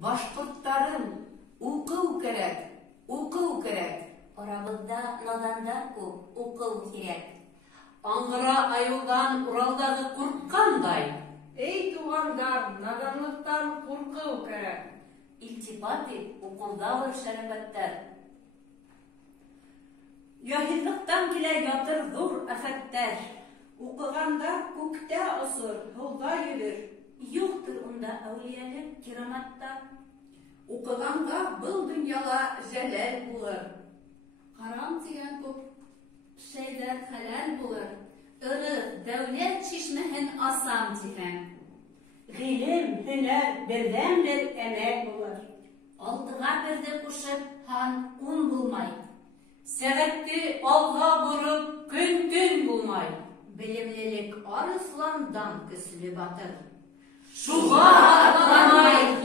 Башкорттарын укый керек, укый керек. Арабызда надандар күп, укый кирәк. Аңгыра аюлдан Уралдагы курыккандай. Эй тугандар, наданлыктан куркуу керек. Илтифат ит, укылдагы шәрәфәттәр. Яһиллыктан килә ятыр зур афәттәр. Укыганда күктә осыр, һыуда йөрер. Юктыр унда әүлиялек, кираматтар. Укыганга был дөньяла җәләл булыр. Харам дигән күп шәйләр хәләл булыр. Ыры, дәүләт чишмәһен асам дигән. Гыйлем, һөнәр, бердән-бер әмәк булыр. Алтыга берде кушып, хан ун булмай. Сәгатьте алга бурып, көн булмай. Белемлелек арысландан көсле батыр. Шуга атламай